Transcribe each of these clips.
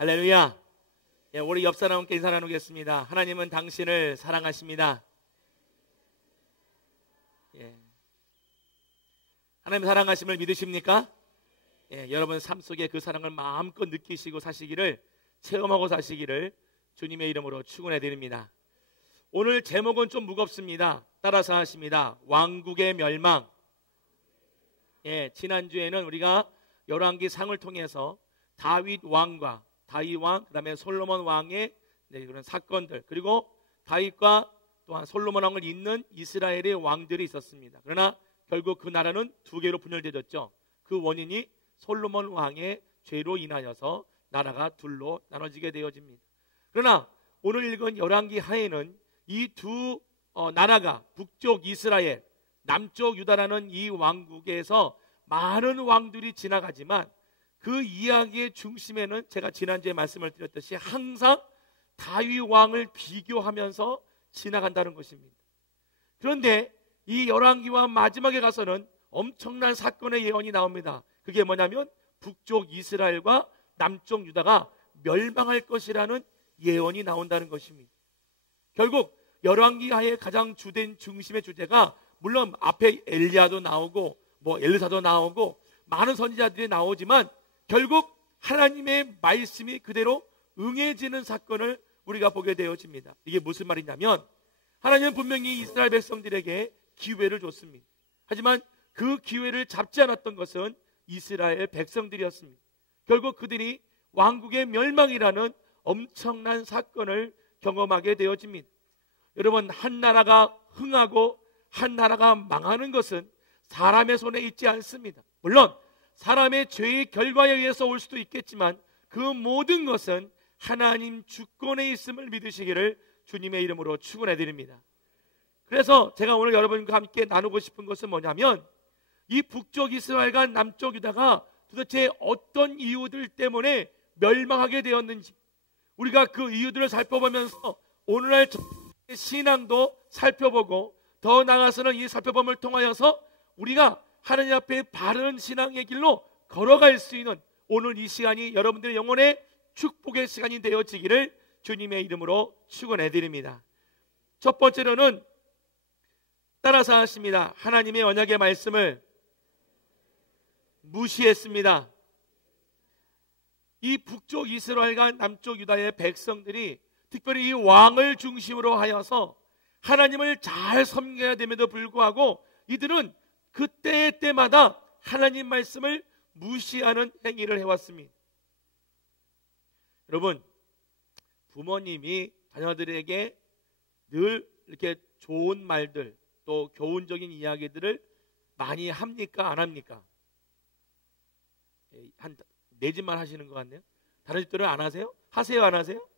할렐루야. 예, 우리 옆 사람께 인사 나누겠습니다. 하나님은 당신을 사랑하십니다. 예. 하나님 사랑하심을 믿으십니까? 예, 여러분 삶 속에 그 사랑을 마음껏 느끼시고 사시기를, 체험하고 사시기를 주님의 이름으로 축원해 드립니다. 오늘 제목은 좀 무겁습니다. 따라서 하십니다. 왕국의 멸망. 예, 지난주에는 우리가 열왕기 상을 통해서 다윗 왕, 그다음에 솔로몬 왕의 그런 사건들, 그리고 다윗과 또한 솔로몬 왕을 잇는 이스라엘의 왕들이 있었습니다. 그러나 결국 그 나라는 두 개로 분열되었죠. 그 원인이 솔로몬 왕의 죄로 인하여서 나라가 둘로 나눠지게 되어집니다. 그러나 오늘 읽은 열왕기 하에는 이 두 나라가 북쪽 이스라엘, 남쪽 유다라는 이 왕국에서 많은 왕들이 지나가지만 그 이야기의 중심에는 제가 지난주에 말씀을 드렸듯이 항상 다윗 왕을 비교하면서 지나간다는 것입니다. 그런데 이 열왕기와 마지막에 가서는 엄청난 사건의 예언이 나옵니다. 그게 뭐냐면 북쪽 이스라엘과 남쪽 유다가 멸망할 것이라는 예언이 나온다는 것입니다. 결국 열왕기 하에 가장 주된 중심의 주제가, 물론 앞에 엘리야도 나오고 엘리사도 나오고 많은 선지자들이 나오지만 결국 하나님의 말씀이 그대로 응해지는 사건을 우리가 보게 되어집니다. 이게 무슨 말이냐면, 하나님은 분명히 이스라엘 백성들에게 기회를 줬습니다. 하지만 그 기회를 잡지 않았던 것은 이스라엘 백성들이었습니다. 결국 그들이 왕국의 멸망이라는 엄청난 사건을 경험하게 되어집니다. 여러분, 한 나라가 흥하고 한 나라가 망하는 것은 사람의 손에 있지 않습니다. 물론 사람의 죄의 결과에 의해서 올 수도 있겠지만 그 모든 것은 하나님 주권에 있음을 믿으시기를 주님의 이름으로 축원해 드립니다. 그래서 제가 오늘 여러분과 함께 나누고 싶은 것은 뭐냐면, 이 북쪽 이스라엘과 남쪽 유다가 도대체 어떤 이유들 때문에 멸망하게 되었는지, 우리가 그 이유들을 살펴보면서 오늘날 신앙도 살펴보고, 더 나아가서는 이 살펴봄을 통하여서 우리가 하나님 앞에 바른 신앙의 길로 걸어갈 수 있는 오늘 이 시간이 여러분들의 영혼의 축복의 시간이 되어지기를 주님의 이름으로 축원해 드립니다. 첫 번째로는 따라서 하십니다. 하나님의 언약의 말씀을 무시했습니다. 이 북쪽 이스라엘과 남쪽 유다의 백성들이 특별히 이 왕을 중심으로 하여서 하나님을 잘 섬겨야 됨에도 불구하고 이들은 그때마다 하나님 말씀을 무시하는 행위를 해왔습니다. 여러분, 부모님이 자녀들에게 늘 이렇게 좋은 말들, 또 교훈적인 이야기들을 많이 합니까? 안 합니까? 한 네 집만 하시는 것 같네요. 다른 집들은 안 하세요? 하세요? 안 하세요?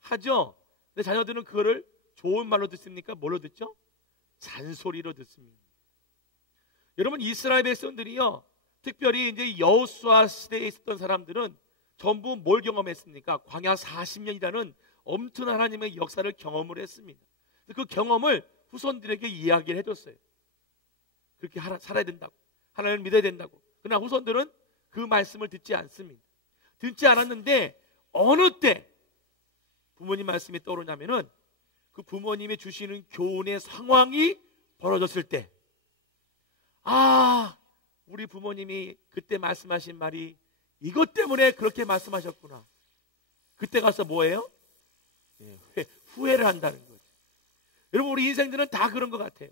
하죠. 근데 자녀들은 그거를 좋은 말로 듣습니까? 뭘로 듣죠? 잔소리로 듣습니다. 여러분, 이스라엘 백성들이요, 특별히 이제 여호수아 시대에 있었던 사람들은 전부 뭘 경험했습니까? 광야 40년이라는 엄청난 하나님의 역사를 경험을 했습니다. 그 경험을 후손들에게 이야기를 해줬어요. 그렇게 살아야 된다고, 하나님을 믿어야 된다고. 그러나 후손들은 그 말씀을 듣지 않습니다. 듣지 않았는데 어느 때 부모님 말씀이 떠오르냐면은 그 부모님이 주시는 교훈의 상황이 벌어졌을 때, 우리 부모님이 그때 말씀하신 말이 이것 때문에 그렇게 말씀하셨구나. 그때 가서 뭐예요? 후회를 한다는 거죠. 여러분, 우리 인생들은 다 그런 것 같아요.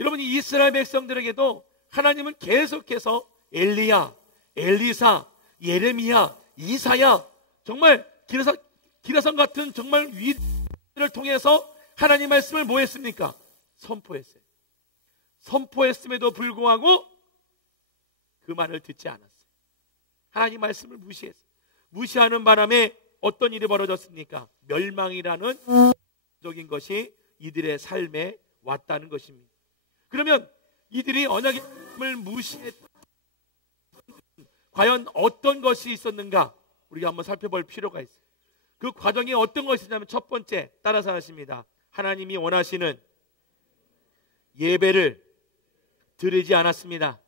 여러분, 이 이스라엘 백성들에게도 하나님은 계속해서 엘리야, 엘리사, 예레미야, 이사야, 정말 기라성 같은 정말 위들을 통해서 하나님 말씀을 뭐 했습니까? 선포했어요. 선포했음에도 불구하고 그 말을 듣지 않았어요. 하나님 말씀을 무시했어요. 무시하는 바람에 어떤 일이 벌어졌습니까? 멸망이라는 적인 것이 이들의 삶에 왔다는 것입니다. 그러면 이들이 언약의 말씀을 무시했다, 과연 어떤 것이 있었는가? 우리가 한번 살펴볼 필요가 있어요. 그 과정이 어떤 것이냐면, 첫 번째, 따라서 하십니다. 하나님이 원하시는 예배를 드리지 않았습니다.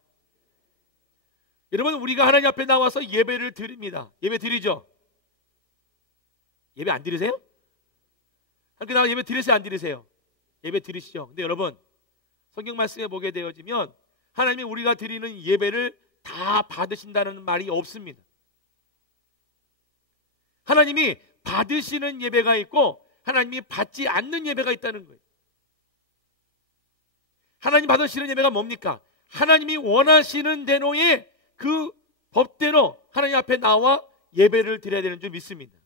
여러분, 우리가 하나님 앞에 나와서 예배를 드립니다. 예배 드리죠? 예배 안 드리세요? 하나님께 나와 예배 드리세요, 안 드리세요? 예배 드리시죠. 근데 여러분, 성경 말씀에 보게 되어지면 하나님이 우리가 드리는 예배를 다 받으신다는 말이 없습니다. 하나님이 받으시는 예배가 있고 하나님이 받지 않는 예배가 있다는 거예요. 하나님 받으시는 예배가 뭡니까? 하나님이 원하시는 대로의 그 법대로 하나님 앞에 나와 예배를 드려야 되는 줄 믿습니다.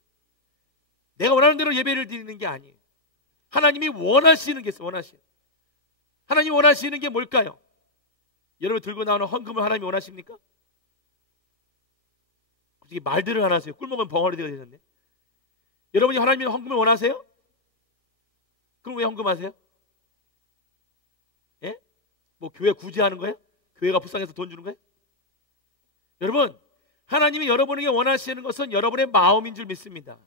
내가 원하는 대로 예배를 드리는 게 아니에요. 하나님이 원하시는 게 있어요. 하나님이 원하시는 게 뭘까요? 여러분 들고 나오는 헌금을 하나님이 원하십니까? 솔직히 말들을 안 하세요. 꿀먹은 벙어리가 되셨네. 여러분이 하나님의 헌금을 원하세요? 그럼 왜 헌금하세요? 예? 뭐 교회 구제하는 거예요? 교회가 불쌍해서 돈 주는 거예요? 여러분, 하나님이 여러분에게 원하시는 것은 여러분의 마음인 줄 믿습니다.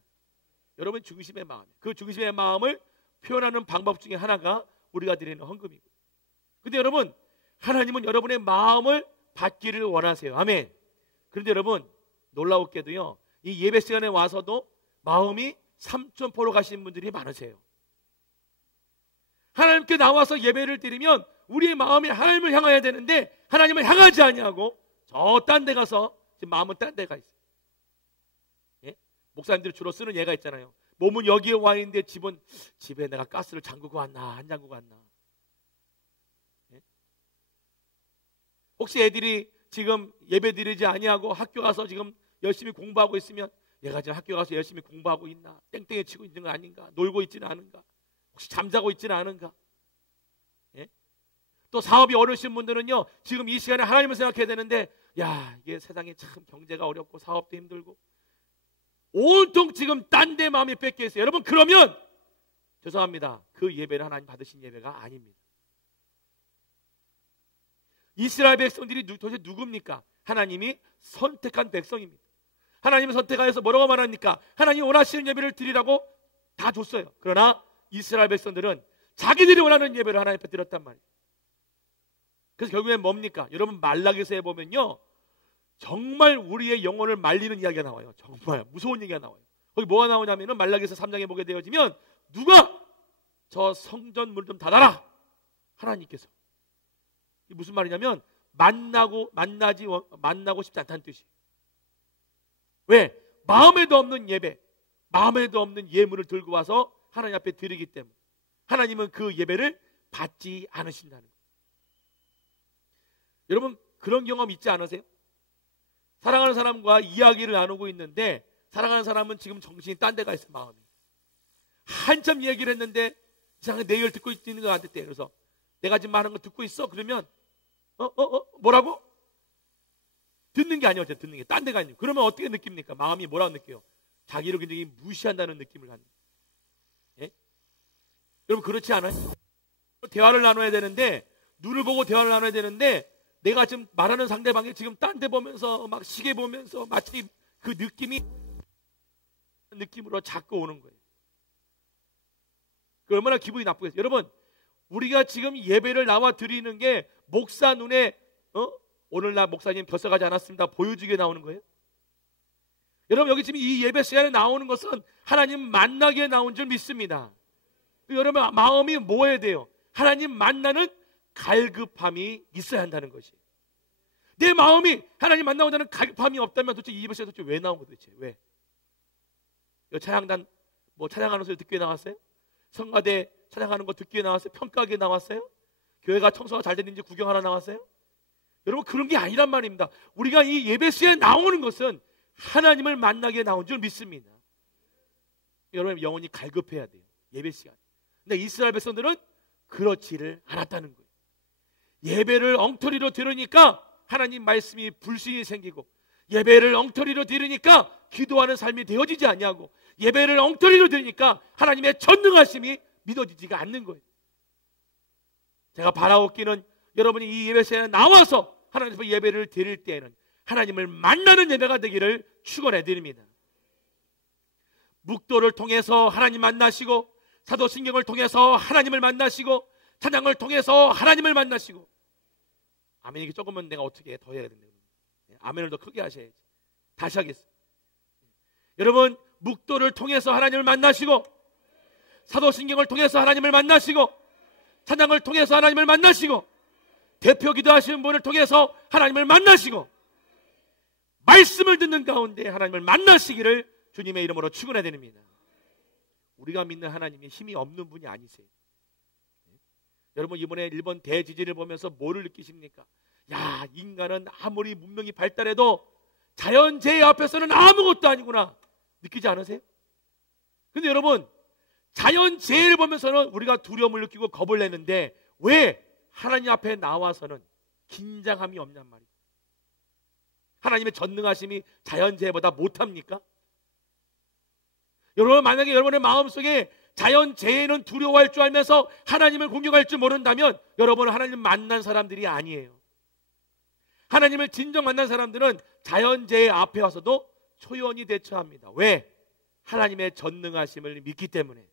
여러분 중심의 마음, 그 중심의 마음을 표현하는 방법 중에 하나가 우리가 드리는 헌금이고, 근데 여러분 하나님은 여러분의 마음을 받기를 원하세요. 아멘. 그런데 여러분 놀라웠게도요, 이 예배 시간에 와서도 마음이 삼천포로 가시는 분들이 많으세요. 하나님께 나와서 예배를 드리면 우리의 마음이 하나님을 향해야 되는데 하나님을 향하지 아니하고 저 딴 데 가서 지금 마음은 딴 데가 있어요. 예? 목사님들이 주로 쓰는 예가 있잖아요. 몸은 여기에 와 있는데 집에 내가 가스를 잠그고 왔나 안 잠그고 왔나. 예? 혹시 애들이 지금 예배 드리지 아니하고 학교 가서 지금 열심히 공부하고 있으면 얘가 지금 학교 가서 열심히 공부하고 있나, 땡땡이 치고 있는 거 아닌가, 놀고 있지는 않은가, 혹시 잠자고 있지는 않은가. 예? 또 사업이 어려우신 분들은요, 지금 이 시간에 하나님을 생각해야 되는데, 야, 이게 세상에 참 경제가 어렵고 사업도 힘들고 온통 지금 딴 데 마음이 뺏겨 있어요. 여러분, 그러면 죄송합니다, 그 예배를 하나님 받으신 예배가 아닙니다. 이스라엘 백성들이 도대체 누굽니까? 하나님이 선택한 백성입니다. 하나님을 선택하여서 뭐라고 말합니까? 하나님이 원하시는 예배를 드리라고 다 줬어요. 그러나 이스라엘 백성들은 자기들이 원하는 예배를 하나님 앞에 드렸단 말이에요. 그래서 결국엔 뭡니까? 여러분 말라기서에 보면요, 정말 우리의 영혼을 말리는 이야기가 나와요. 정말 무서운 얘기가 나와요. 거기 뭐가 나오냐면은 말라기서 3장에 보게 되어지면 누가 저 성전 문을 좀 닫아라, 하나님께서. 이게 무슨 말이냐면 만나고 싶지 않다는 뜻이에요. 왜? 마음에도 없는 예배, 마음에도 없는 예물을 들고 와서 하나님 앞에 드리기 때문에 하나님은 그 예배를 받지 않으신다는 거예요. 여러분 그런 경험 있지 않으세요? 사랑하는 사람과 이야기를 나누고 있는데 사랑하는 사람은 지금 정신이 딴 데가 있어요. 마음이 한참 얘기를 했는데 이상하게 내 얘기를 듣고 있는 것 같았대. 그래서 내가 지금 말하는 거 듣고 있어? 그러면 뭐라고? 듣는 게 아니에요. 듣는 게 딴 데가 아니에요. 그러면 어떻게 느낍니까? 마음이 뭐라고 느껴요? 자기를 굉장히 무시한다는 느낌을 갖는. 예? 여러분 그렇지 않아요? 대화를 나눠야 되는데, 눈을 보고 대화를 나눠야 되는데 내가 지금 말하는 상대방이 지금 딴 데 보면서 막 시계 보면서 마치 그 느낌으로 자꾸 오는 거예요. 그 얼마나 기분이 나쁘겠어요. 여러분 우리가 지금 예배를 나와 드리는 게 목사 눈에 오늘 나 목사님 벼슬가지 않았습니다 보여주게 나오는 거예요? 여러분 여기 지금 이 예배 시간에 나오는 것은 하나님 만나게 나온 줄 믿습니다. 여러분 마음이 뭐 해야 돼요? 하나님 만나는 갈급함이 있어야 한다는 것이. 내 마음이 하나님 만나고자는 갈급함이 없다면 도대체 이 예배 시간에 도대체 왜 나온 거예요? 도대체 왜? 찬양단 찬양하는 소리 듣기 위해 나왔어요? 성가대 찬양하는 거 듣기 위해 나왔어요? 평가하기 위해 나왔어요? 교회가 청소가 잘 됐는지 구경하러 나왔어요? 여러분 그런 게 아니란 말입니다. 우리가 이 예배 시간에 나오는 것은 하나님을 만나게 나온 줄 믿습니다. 여러분 영혼이 갈급해야 돼요. 예배 시간. 근데 이스라엘 백성들은 그렇지를 않았다는 거예요. 예배를 엉터리로 들으니까 하나님 말씀이 불신이 생기고, 예배를 엉터리로 들으니까 기도하는 삶이 되어지지 아니하고, 예배를 엉터리로 들으니까 하나님의 전능하심이 믿어지지가 않는 거예요. 제가 바라옵기는 여러분이 이 예배 시간에 나와서 하나님 앞에 예배를 드릴 때에는 하나님을 만나는 예배가 되기를 축원해 드립니다. 묵도를 통해서 하나님 만나시고, 사도신경을 통해서 하나님을 만나시고, 찬양을 통해서 하나님을 만나시고. 아멘이 조금은 내가 어떻게 더 해야 되는데, 아멘을 더 크게 하셔야지. 다시 하겠습니다. 여러분 묵도를 통해서 하나님을 만나시고, 사도신경을 통해서 하나님을 만나시고, 찬양을 통해서 하나님을 만나시고, 대표 기도하시는 분을 통해서 하나님을 만나시고, 말씀을 듣는 가운데 하나님을 만나시기를 주님의 이름으로 축원해드립니다. 우리가 믿는 하나님이 힘이 없는 분이 아니세요. 여러분, 이번에 일본 대지진을 보면서 뭐를 느끼십니까? 야, 인간은 아무리 문명이 발달해도 자연재해 앞에서는 아무것도 아니구나 느끼지 않으세요? 근데 여러분, 자연재해를 보면서는 우리가 두려움을 느끼고 겁을 내는데 왜 하나님 앞에 나와서는 긴장함이 없냔 말이에요. 하나님의 전능하심이 자연재해보다 못합니까? 여러분, 만약에 여러분의 마음속에 자연재해는 두려워할 줄 알면서 하나님을 공경할 줄 모른다면 여러분은 하나님 만난 사람들이 아니에요. 하나님을 진정 만난 사람들은 자연재해 앞에 와서도 초연히 대처합니다. 왜? 하나님의 전능하심을 믿기 때문에.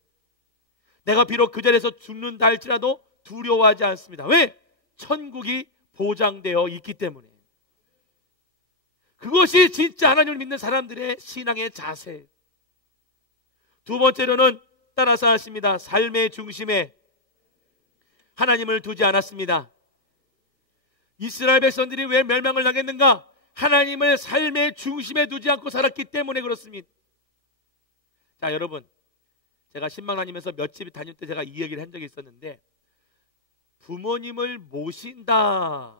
내가 비록 그 자리에서 죽는다 할지라도 두려워하지 않습니다. 왜? 천국이 보장되어 있기 때문에. 그것이 진짜 하나님을 믿는 사람들의 신앙의 자세. 두 번째로는 따라서 하십니다. 삶의 중심에 하나님을 두지 않았습니다. 이스라엘 백성들이 왜 멸망을 당했는가? 하나님을 삶의 중심에 두지 않고 살았기 때문에 그렇습니다. 자, 여러분, 제가 신방 다니면서 몇 집 다닐 때 제가 이 얘기를 한 적이 있었는데, 부모님을 모신다,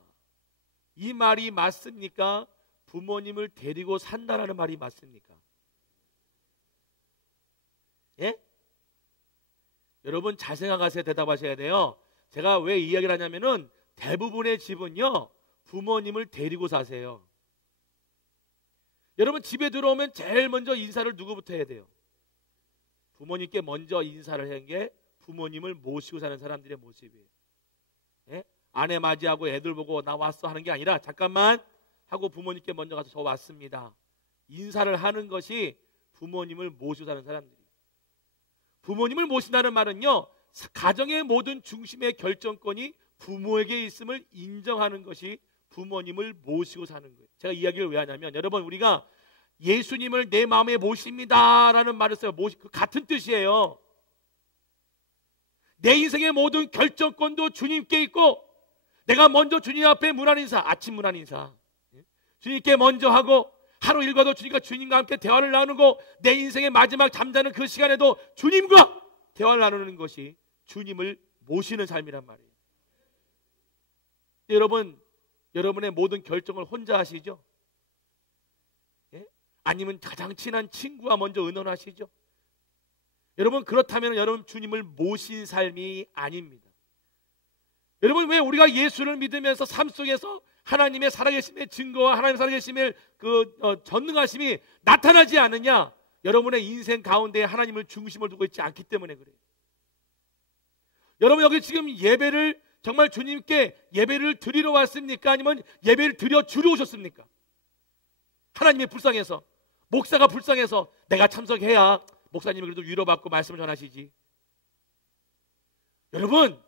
이 말이 맞습니까? 부모님을 데리고 산다라는 말이 맞습니까? 예? 여러분, 잘 생각하세요. 대답하셔야 돼요. 제가 왜 이 이야기를 하냐면은 대부분의 집은요, 부모님을 데리고 사세요. 여러분, 집에 들어오면 제일 먼저 인사를 누구부터 해야 돼요? 부모님께 먼저 인사를 하는 게 부모님을 모시고 사는 사람들의 모습이에요. 예? 아내 맞이하고 애들 보고 나 왔어 하는 게 아니라 잠깐만 하고 부모님께 먼저 가서 저 왔습니다. 인사를 하는 것이 부모님을 모시고 사는 사람들이에요. 부모님을 모신다는 말은요, 가정의 모든 중심의 결정권이 부모에게 있음을 인정하는 것이 부모님을 모시고 사는 거예요. 제가 이야기를 왜 하냐면, 여러분, 우리가 예수님을 내 마음에 모십니다 라는 말을 써요. 같은 뜻이에요. 내 인생의 모든 결정권도 주님께 있고, 내가 먼저 주님 앞에 문안 인사, 아침 문안 인사 주님께 먼저 하고, 하루 일과도 주님과 함께 대화를 나누고, 내 인생의 마지막 잠자는 그 시간에도 주님과 대화를 나누는 것이 주님을 모시는 삶이란 말이에요. 여러분, 여러분의 모든 결정을 혼자 하시죠? 예? 아니면 가장 친한 친구와 먼저 의논하시죠? 여러분, 그렇다면 여러분 주님을 모신 삶이 아닙니다. 여러분, 왜 우리가 예수를 믿으면서 삶 속에서 하나님의 살아계심의 증거와 하나님의 살아계심의 전능하심이 나타나지 않느냐? 여러분의 인생 가운데 하나님을 중심을 두고 있지 않기 때문에 그래요. 여러분, 여기 지금 예배를 정말 주님께 예배를 드리러 왔습니까? 아니면 예배를 드려 주려 오셨습니까? 하나님이 불쌍해서, 목사가 불쌍해서 내가 참석해야 목사님이 그래도 위로받고 말씀을 전하시지. 여러분,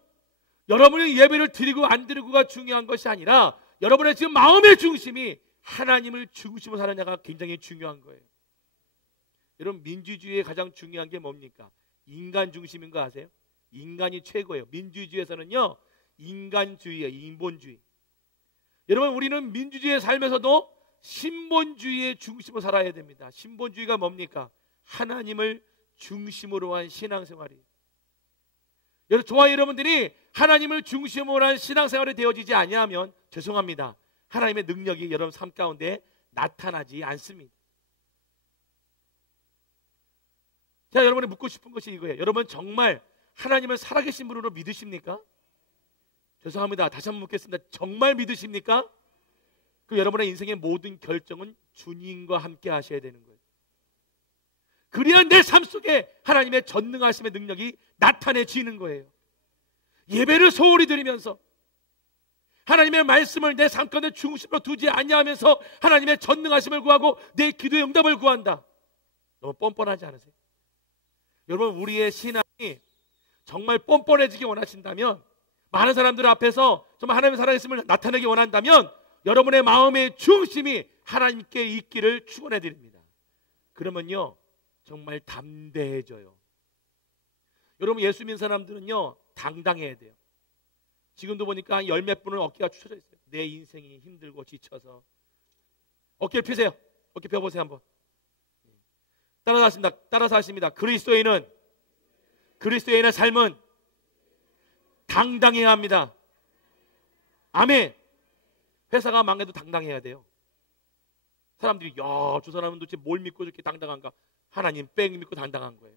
여러분이 예배를 드리고 안 드리고가 중요한 것이 아니라 여러분의 지금 마음의 중심이 하나님을 중심으로 사느냐가 굉장히 중요한 거예요. 여러분, 민주주의의 가장 중요한 게 뭡니까? 인간 중심인 거 아세요? 인간이 최고예요. 민주주의에서는요, 인간주의예요. 인본주의. 여러분, 우리는 민주주의에 살면서도 신본주의의 중심으로 살아야 됩니다. 신본주의가 뭡니까? 하나님을 중심으로 한 신앙생활이에요. 저와 여러분들이 하나님을 중심으로 한 신앙생활이 되어지지 아니하면 죄송합니다, 하나님의 능력이 여러분 삶 가운데 나타나지 않습니다. 제가 여러분이 묻고 싶은 것이 이거예요. 여러분, 정말 하나님을 살아계신 분으로 믿으십니까? 죄송합니다, 다시 한번 묻겠습니다. 정말 믿으십니까? 그 여러분의 인생의 모든 결정은 주님과 함께 하셔야 되는 거예요. 그래야 내 삶 속에 하나님의 전능하심의 능력이 나타내지는 거예요. 예배를 소홀히 드리면서 하나님의 말씀을 내 삶 가운데 중심으로 두지 아니하면서 하나님의 전능하심을 구하고 내 기도의 응답을 구한다. 너무 뻔뻔하지 않으세요? 여러분, 우리의 신앙이 정말 뻔뻔해지기 원하신다면, 많은 사람들 앞에서 정말 하나님의 살아계심을 나타내기 원한다면 여러분의 마음의 중심이 하나님께 있기를 축원해 드립니다. 그러면요, 정말 담대해져요. 여러분, 예수 믿는 사람들은요 당당해야 돼요. 지금도 보니까 한 열 몇 분은 어깨가 추쳐져 있어요. 내 인생이 힘들고 지쳐서. 어깨를 펴세요. 어깨 펴보세요 한번. 따라서 하십니다. 그리스도인의 삶은 당당해야 합니다. 아멘. 회사가 망해도 당당해야 돼요. 사람들이 야, 저 사람은 도대체 뭘 믿고 저렇게 당당한가? 하나님 뺑 믿고 당당한 거예요.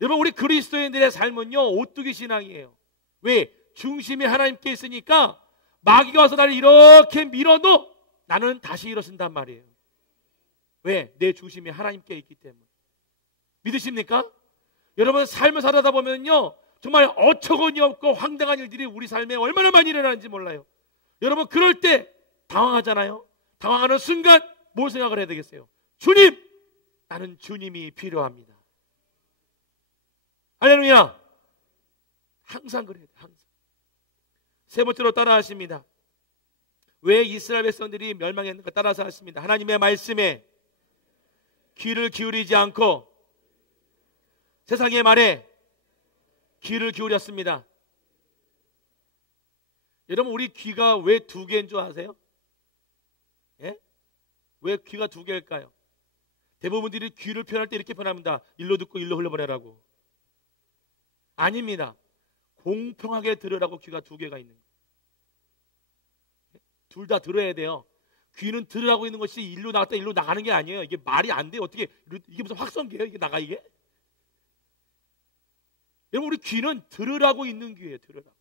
여러분, 우리 그리스도인들의 삶은요 오뚜기 신앙이에요. 왜? 중심이 하나님께 있으니까 마귀가 와서 나를 이렇게 밀어도 나는 다시 일어선단 말이에요. 왜? 내 중심이 하나님께 있기 때문에. 믿으십니까? 여러분, 삶을 살아다 보면요 정말 어처구니 없고 황당한 일들이 우리 삶에 얼마나 많이 일어나는지 몰라요. 여러분, 그럴 때 당황하잖아요. 당황하는 순간 뭘 생각을 해야 되겠어요? 주님! 나는 주님이 필요합니다. 할렐루야! 항상 그래야 돼요. 항상. 세 번째로 따라하십니다. 왜 이스라엘 백성들이 멸망했는가? 따라서 하십니다. 하나님의 말씀에 귀를 기울이지 않고 세상의 말에 귀를 기울였습니다. 여러분, 우리 귀가 왜 두 개인 줄 아세요? 예? 왜 귀가 두 개일까요? 대부분들이 귀를 표현할 때 이렇게 표현합니다. 일로 듣고 일로 흘려보내라고. 아닙니다. 공평하게 들으라고 귀가 두 개가 있는 거예요. 둘 다 들어야 돼요. 귀는 들으라고 있는 것이 일로 나갔다 일로 나가는 게 아니에요. 이게 말이 안 돼요. 어떻게 이게 무슨 확성기예요? 이게 나가 이게? 여러분, 우리 귀는 들으라고 있는 귀예요. 들으라고.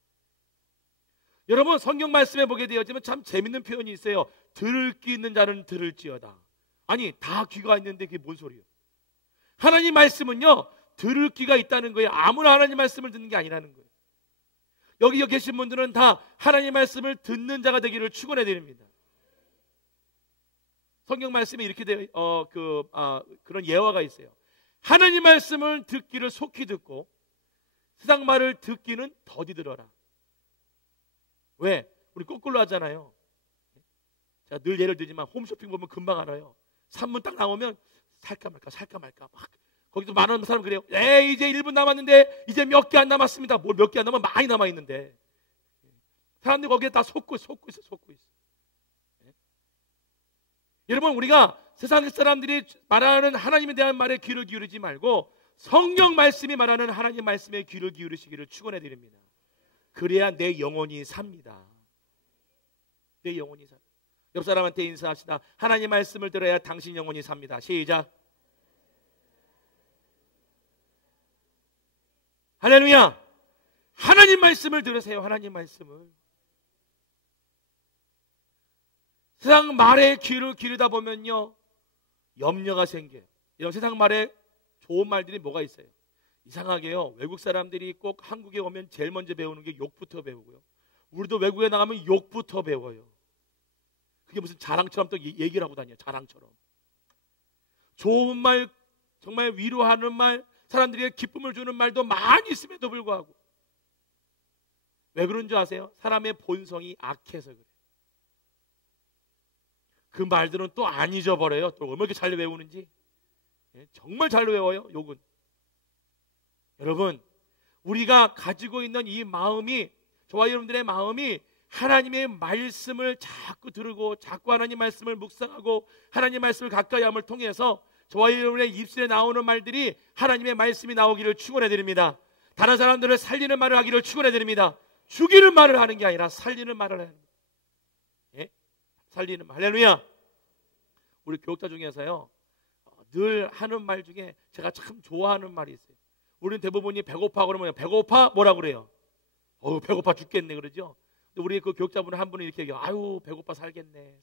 여러분, 성경 말씀에 보게 되었지만 참 재밌는 표현이 있어요. 들을 귀 있는 자는 들을지어다. 아니, 다 귀가 있는데 그게 뭔 소리예요? 하나님 말씀은요 들을 귀가 있다는 거예요. 아무나 하나님 말씀을 듣는 게 아니라는 거예요. 여기 계신 분들은 다 하나님 말씀을 듣는 자가 되기를 축원해 드립니다. 성경 말씀에 이렇게 그런 예화가 있어요. 하나님 말씀을 듣기를 속히 듣고 세상 말을 듣기는 더디 들어라. 왜? 우리 거꾸로 하잖아요. 제가 늘 예를 들지만 홈쇼핑 보면 금방 알아요. 산문 딱 나오면 살까 말까 막 거기도 많은 사람 그래요. 이제 1분 남았는데 이제 몇 개 안 남았습니다. 뭘 몇 개 안 남아? 많이 남아있는데. 사람들이 거기에 다 속고 있어. 여러분, 우리가 세상 사람들이 말하는 하나님에 대한 말에 귀를 기울이지 말고 성경 말씀이 말하는 하나님 말씀에 귀를 기울이시기를 축원해 드립니다. 그래야 내 영혼이 삽니다. 내 영혼이 삽니다. 옆 사람한테 인사합시다. 하나님 말씀을 들어야 당신 영혼이 삽니다. 시작. 할렐루야. 하나님 말씀을 들으세요. 하나님 말씀을. 세상 말에 귀를 기르다 보면요 염려가 생겨요. 이런 세상 말에 좋은 말들이 뭐가 있어요? 이상하게요 외국 사람들이 꼭 한국에 오면 제일 먼저 배우는 게 욕부터 배우고요, 우리도 외국에 나가면 욕부터 배워요. 그게 무슨 자랑처럼 또 얘기를 하고 다녀요. 자랑처럼. 좋은 말, 정말 위로하는 말, 사람들에게 기쁨을 주는 말도 많이 있음에도 불구하고 왜 그런 줄 아세요? 사람의 본성이 악해서 그래요. 그 말들은 또 안 잊어버려요. 또 얼마나 잘 외우는지. 정말 잘 외워요, 욕은. 여러분, 우리가 가지고 있는 이 마음이, 저와 여러분들의 마음이 하나님의 말씀을 자꾸 들고 자꾸 하나님 말씀을 묵상하고 하나님 말씀을 가까이 함을 통해서 저와 여러분의 입술에 나오는 말들이 하나님의 말씀이 나오기를 축원해 드립니다. 다른 사람들을 살리는 말을 하기를 축원해 드립니다. 죽이는 말을 하는 게 아니라 살리는 말을 하는 거예요. 예? 살리는 말. 할렐루야. 우리 교육자 중에서요 늘 하는 말 중에 제가 참 좋아하는 말이 있어요. 우리는 대부분이 배고파 그러면 배고파 뭐라고 그래요? 배고파 죽겠네 그러죠. 근데 우리 그 교육자분 한 분은 이렇게 얘기해요. 아유 배고파 살겠네.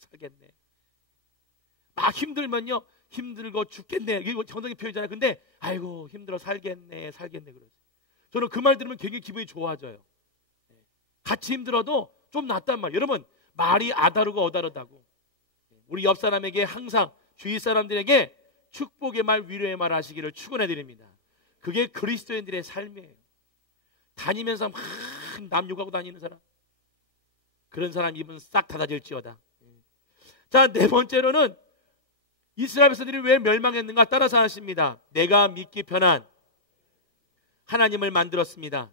막 힘들면요 힘들고 죽겠네. 이게 정상적인 표현이잖아요. 근데 아이고 힘들어 살겠네 그러죠. 저는 그 말 들으면 굉장히 기분이 좋아져요. 같이 힘들어도 좀 낫단 말이에요. 여러분, 말이 아다르고 어다르다고. 우리 옆 사람에게 항상 주위 사람들에게 축복의 말, 위로의 말 하시기를 축원해 드립니다. 그게 그리스도인들의 삶이에요. 다니면서 막 남 욕하고 다니는 사람, 그런 사람 입은 싹 닫아질지어다. 자, 네 번째로는 이스라엘 백성들이 왜 멸망했는가? 따라서 하십니다. 내가 믿기 편한 하나님을 만들었습니다.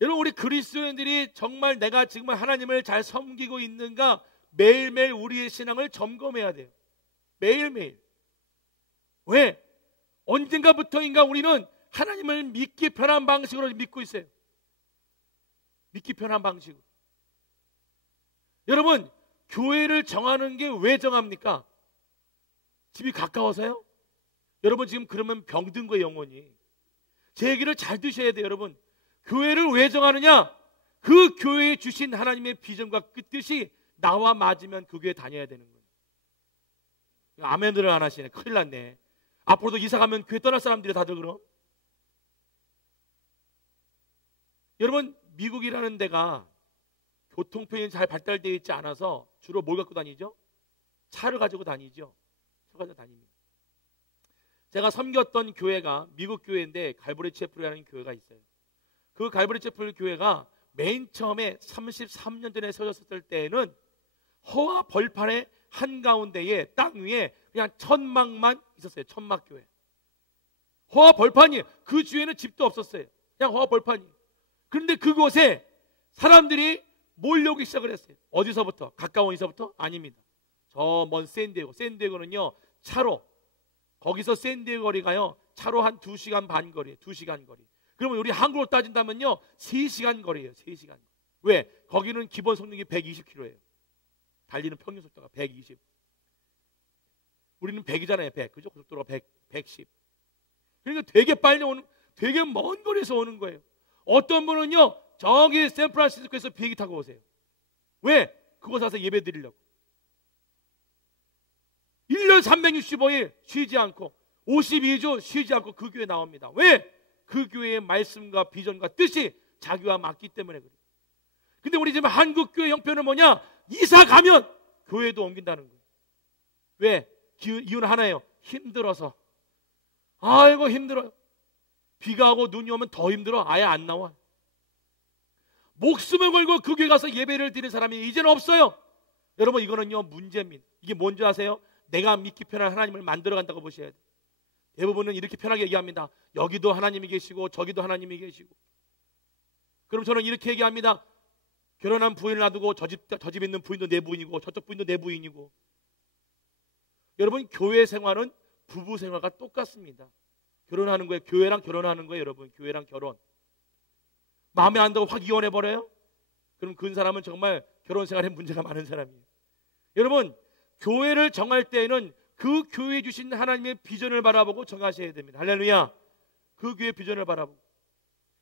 여러분, 우리 그리스도인들이 정말 내가 지금 하나님을 잘 섬기고 있는가 매일매일 우리의 신앙을 점검해야 돼요. 매일매일. 왜? 언젠가부터인가 우리는 하나님을 믿기 편한 방식으로 믿고 있어요. 믿기 편한 방식으로. 여러분, 교회를 정하는 게 왜 정합니까? 집이 가까워서요? 여러분, 지금 그러면 병든 거예요, 영혼이. 제 얘기를 잘 드셔야 돼요, 여러분. 교회를 왜 정하느냐? 그 교회에 주신 하나님의 비전과 뜻이 나와 맞으면 그 교회 다녀야 되는 거예요. 아멘들을 안 하시네. 큰일 났네. 앞으로도 이사 가면 교회 떠날 사람들이 다들 그럼. 여러분, 미국이라는 데가 교통편이 잘 발달되어 있지 않아서 주로 뭘 갖고 다니죠? 차를 가지고 다니죠. 차 가지고 다닙니다. 제가 섬겼던 교회가 미국 교회인데 갈보리 채플이라는 교회가 있어요. 그 갈보리 채플 교회가 맨 처음에 33년 전에 세워졌을 때에는 허와 벌판의 한가운데에 땅 위에 그냥 천막만 있었어요. 천막교회. 허와 벌판이, 그 주위에는 집도 없었어요. 그냥 허와 벌판이. 그런데 그곳에 사람들이 몰려오기 시작을 했어요. 어디서부터? 가까운 데서부터? 아닙니다. 저 먼 샌디에고. 샌디에고는요 차로, 거기서 샌디에고 거리가요 차로 한 2시간 반 거리예요. 2시간 거리. 그러면 우리 한국으로 따진다면요 3시간 거리예요. 3시간. 왜? 거기는 기본 속력이 120km예요. 달리는 평균 속도가 120. 우리는 100이잖아요. 100. 그죠? 고속도로가 100, 110. 그러니까 되게 빨리 오는, 되게 먼 거리에서 오는 거예요. 어떤 분은요 저기 샌프란시스코에서 비행기 타고 오세요. 왜? 그곳에 와서 예배 드리려고. 1년 365일 쉬지 않고 52주 쉬지 않고 그 교회에 나옵니다. 왜? 그 교회의 말씀과 비전과 뜻이 자기와 맞기 때문에 그래요. 근데 우리 지금 한국 교회 형편은 뭐냐? 이사 가면 교회도 옮긴다는 거예요. 왜? 이유는 하나예요. 힘들어서. 아이고 힘들어요. 비가 오고 눈이 오면 더 힘들어. 아예 안 나와. 목숨을 걸고 그 교회 가서 예배를 드리는 사람이 이제는 없어요. 여러분, 이거는요 문제입니다. 이게 뭔지 아세요? 내가 믿기 편한 하나님을 만들어간다고 보셔야 돼요. 대부분은 이렇게 편하게 얘기합니다. 여기도 하나님이 계시고 저기도 하나님이 계시고. 그럼 저는 이렇게 얘기합니다. 결혼한 부인을 놔두고 저 집 있는 부인도 내 부인이고 저쪽 부인도 내 부인이고. 여러분, 교회 생활은 부부 생활과 똑같습니다. 결혼하는 거예요. 교회랑 결혼하는 거예요. 여러분, 교회랑 결혼. 마음에 안 들고 확 이혼해버려요? 그럼 그 사람은 정말 결혼 생활에 문제가 많은 사람이에요. 여러분, 교회를 정할 때에는 그 교회에 주신 하나님의 비전을 바라보고 정하셔야 됩니다. 할렐루야. 그 교회의 비전을 바라보고.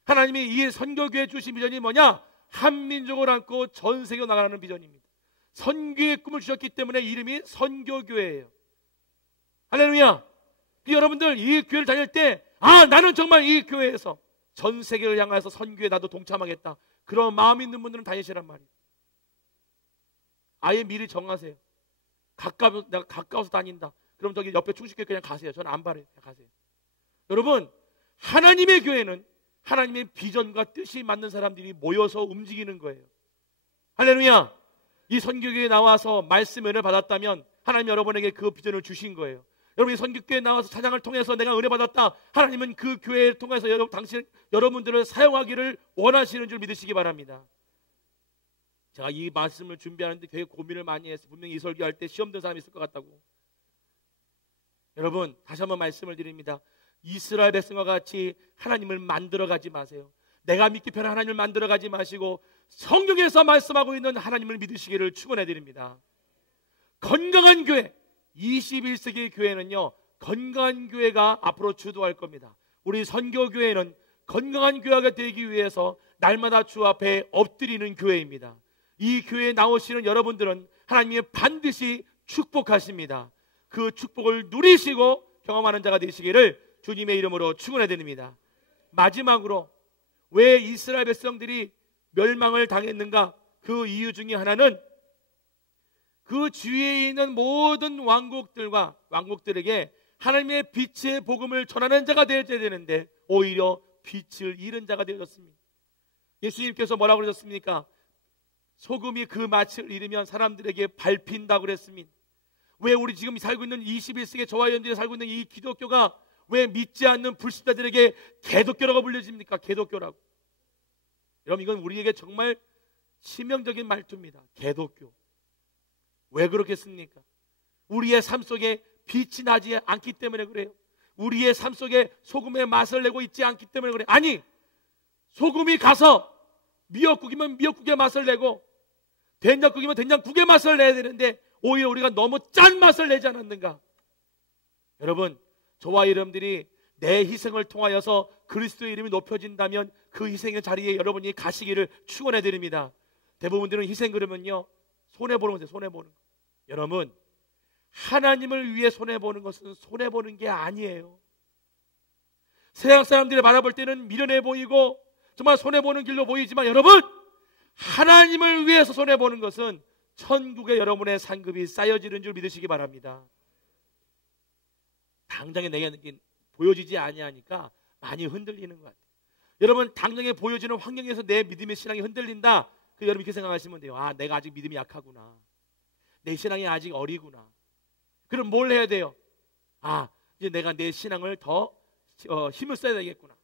하나님이 이 선교교회에 주신 비전이 뭐냐? 한민족을 안고 전 세계로 나가는 비전입니다. 선교의 꿈을 주셨기 때문에 이름이 선교교회예요. 할렐루야. 여러분들 이 교회를 다닐 때 나는 정말 이 교회에서 전 세계를 향해서 선교에 나도 동참하겠다. 그런 마음 있는 분들은 다니시란 말이에요. 아예 미리 정하세요. 내가 가까워서 다닌다. 그럼 저기 옆에 충식교회 그냥 가세요. 저는 안 바래요. 그냥 가세요. 여러분, 하나님의 교회는 하나님의 비전과 뜻이 맞는 사람들이 모여서 움직이는 거예요. 할렐루야. 이 선교교회에 나와서 말씀의 은혜를 받았다면 하나님 여러분에게 그 비전을 주신 거예요. 여러분이 선교교회에 나와서 찬양을 통해서 내가 은혜 받았다. 하나님은 그 교회를 통해서 여러분들을 사용하기를 원하시는 줄 믿으시기 바랍니다. 제가 이 말씀을 준비하는데 되게 고민을 많이 했어요. 분명히 이 설교할 때 시험 든 사람이 있을 것 같다고. 여러분, 다시 한번 말씀을 드립니다. 이스라엘 백성과 같이 하나님을 만들어가지 마세요. 내가 믿기 편한 하나님을 만들어가지 마시고 성경에서 말씀하고 있는 하나님을 믿으시기를 축원해 드립니다. 건강한 교회, 21세기 교회는요 건강한 교회가 앞으로 주도할 겁니다. 우리 선교교회는 건강한 교회가 되기 위해서 날마다 주 앞에 엎드리는 교회입니다. 이 교회에 나오시는 여러분들은 하나님이 반드시 축복하십니다. 그 축복을 누리시고 경험하는 자가 되시기를 주님의 이름으로 축원해 드립니다. 마지막으로 왜 이스라엘 백성들이 멸망을 당했는가? 그 이유 중에 하나는 그 주위에 있는 모든 왕국들에게 하나님의 빛의 복음을 전하는 자가 되어야 되는데 오히려 빛을 잃은 자가 되어졌습니다. 예수님께서 뭐라고 그러셨습니까? 소금이 그 맛을 잃으면 사람들에게 밟힌다고 그랬습니다. 왜 우리 지금 살고 있는 21세기 저와 여러분들이 살고 있는 이 기독교가 왜 믿지 않는 불신자들에게 개독교라고 불려집니까? 개독교라고. 여러분, 이건 우리에게 정말 치명적인 말투입니다. 개독교. 왜 그렇겠습니까? 우리의 삶 속에 빛이 나지 않기 때문에 그래요. 우리의 삶 속에 소금의 맛을 내고 있지 않기 때문에 그래요. 아니, 소금이 가서 미역국이면 미역국의 맛을 내고 된장국이면 된장국의 맛을 내야 되는데 오히려 우리가 너무 짠 맛을 내지 않았는가? 여러분, 저와 여러분들이 내 희생을 통하여서 그리스도의 이름이 높여진다면 그 희생의 자리에 여러분이 가시기를 축원해 드립니다. 대부분들은 희생 그러면요, 손해보는 거죠. 손해보는 거. 여러분, 하나님을 위해 손해보는 것은 손해보는 게 아니에요. 세상 사람들이 바라볼 때는 미련해 보이고 정말 손해보는 길로 보이지만 여러분, 하나님을 위해서 손해보는 것은 천국에 여러분의 상급이 쌓여지는 줄 믿으시기 바랍니다. 당장에 내게 보여지지 아니하니까 많이 흔들리는 것 같아요. 여러분, 당장에 보여지는 환경에서 내 믿음의 신앙이 흔들린다. 여러분 이렇게 생각하시면 돼요. 아, 내가 아직 믿음이 약하구나. 내 신앙이 아직 어리구나. 그럼 뭘 해야 돼요? 아, 이제 내가 내 신앙을 더 힘을 써야 되겠구나.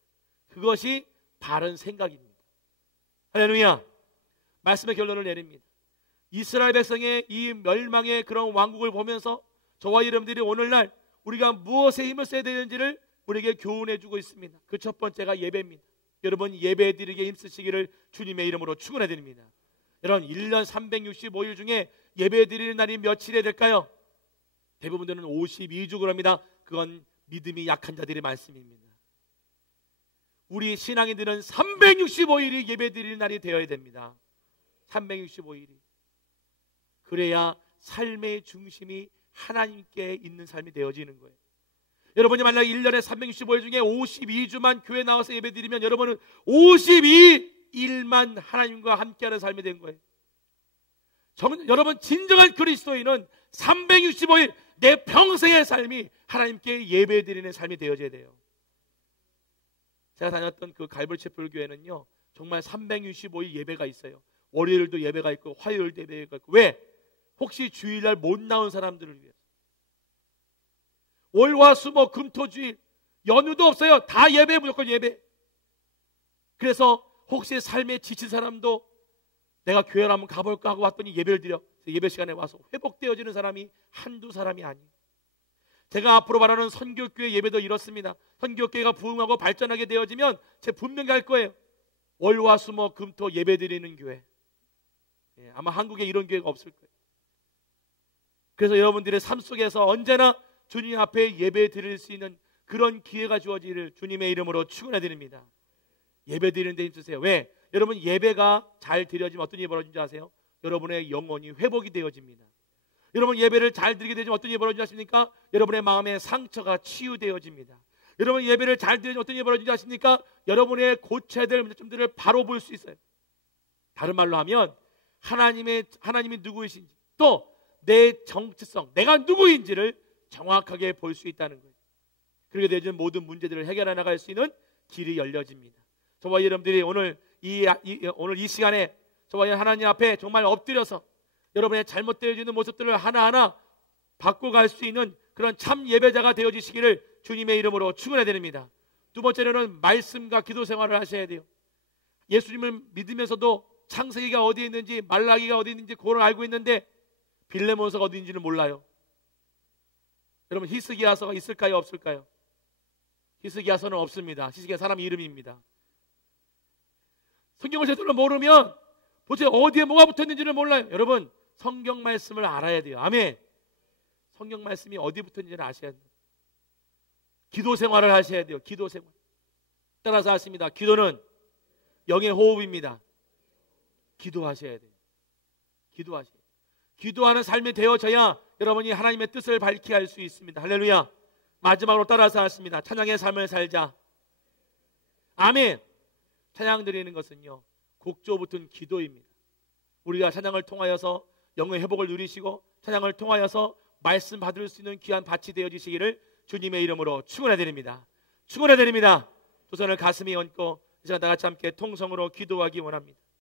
그것이 바른 생각입니다. 할렐루야. 말씀의 결론을 내립니다. 이스라엘 백성의 이 멸망의 그런 왕국을 보면서 저와 여러분들이 오늘날 우리가 무엇에 힘을 써야 되는지를 우리에게 교훈해 주고 있습니다. 그 첫 번째가 예배입니다. 여러분, 예배 드리기에 힘쓰시기를 주님의 이름으로 축원해 드립니다. 여러분, 1년 365일 중에 예배 드리는 날이 며칠이 될까요? 대부분들은 52주 그럽니다. 그건 믿음이 약한 자들의 말씀입니다. 우리 신앙인들은 365일이 예배 드리는 날이 되어야 됩니다. 365일이. 그래야 삶의 중심이 하나님께 있는 삶이 되어지는 거예요. 여러분이 만약 1년에 365일 중에 52주만 교회 나와서 예배 드리면 여러분은 52일만 하나님과 함께하는 삶이 된 거예요. 여러분, 진정한 그리스도인은 365일 내 평생의 삶이 하나님께 예배 드리는 삶이 되어져야 돼요. 제가 다녔던 그 갈보리채플 교회는요, 정말 365일 예배가 있어요. 월요일도 예배가 있고 화요일도 예배가 있고. 왜? 혹시 주일날 못 나온 사람들을 위해서. 월화수목 금토주일 연휴도 없어요. 다 예배, 무조건 예배. 그래서 혹시 삶에 지친 사람도 내가 교회를 한번 가볼까 하고 왔더니 예배를 드려. 예배 시간에 와서 회복되어지는 사람이 한두 사람이 아니에요. 제가 앞으로 말하는 선교교회 예배도 이렇습니다. 선교교회가 부흥하고 발전하게 되어지면 제가 분명히 할 거예요. 월화수목 금토 예배 드리는 교회. 아마 한국에 이런 교회가 없을 거예요. 그래서 여러분들의 삶 속에서 언제나 주님 앞에 예배 드릴 수 있는 그런 기회가 주어지기를 주님의 이름으로 축원해 드립니다. 예배 드리는 데 힘쓰세요. 왜? 여러분, 예배가 잘 드려지면 어떤 일이 벌어진지 아세요? 여러분의 영혼이 회복이 되어집니다. 여러분, 예배를 잘 드리게 되면 어떤 일이 벌어진지 아십니까? 여러분의 마음의 상처가 치유되어집니다. 여러분, 예배를 잘 드리면 어떤 일이 벌어진지 아십니까? 여러분의 고쳐야 될 문제점들을 바로 볼 수 있어요. 다른 말로 하면 하나님이 누구이신지, 또 내 정체성, 내가 누구인지를 정확하게 볼 수 있다는 거예요. 그렇게 되면 모든 문제들을 해결해 나갈 수 있는 길이 열려집니다. 저와 여러분들이 오늘 이 시간에 저와 하나님 앞에 정말 엎드려서 여러분의 잘못되어지는 모습들을 하나하나 바꿔갈 수 있는 그런 참 예배자가 되어지시기를 주님의 이름으로 축원해 드립니다. 두 번째로는 말씀과 기도 생활을 하셔야 돼요. 예수님을 믿으면서도 창세기가 어디에 있는지 말라기가 어디 있는지 그걸 알고 있는데 빌레몬서가 어디 있는지는 몰라요. 여러분, 히스기야서가 있을까요, 없을까요? 히스기야서는 없습니다. 히스기야 사람 이름입니다. 성경을 제대로 모르면 도대체 어디에 뭐가 붙어있는지를 몰라요. 여러분, 성경 말씀을 알아야 돼요. 아멘. 성경 말씀이 어디 붙어있는지를 아셔야 돼요. 기도 생활을 하셔야 돼요. 기도 생활. 따라서 하십니다. 기도는 영의 호흡입니다. 기도하셔야 돼요. 기도하셔야 돼요. 기도하는 삶이 되어져야 여러분이 하나님의 뜻을 밝히게 할 수 있습니다. 할렐루야. 마지막으로 따라서 하십니다. 찬양의 삶을 살자. 아멘. 찬양 드리는 것은요, 곡조 붙은 기도입니다. 우리가 찬양을 통하여서 영의 회복을 누리시고 찬양을 통하여서 말씀 받을 수 있는 귀한 밭이 되어지시기를 주님의 이름으로 축원해 드립니다. 축원해 드립니다. 두 손을 가슴에 얹고 이제 다 같이 함께 통성으로 기도하기 원합니다.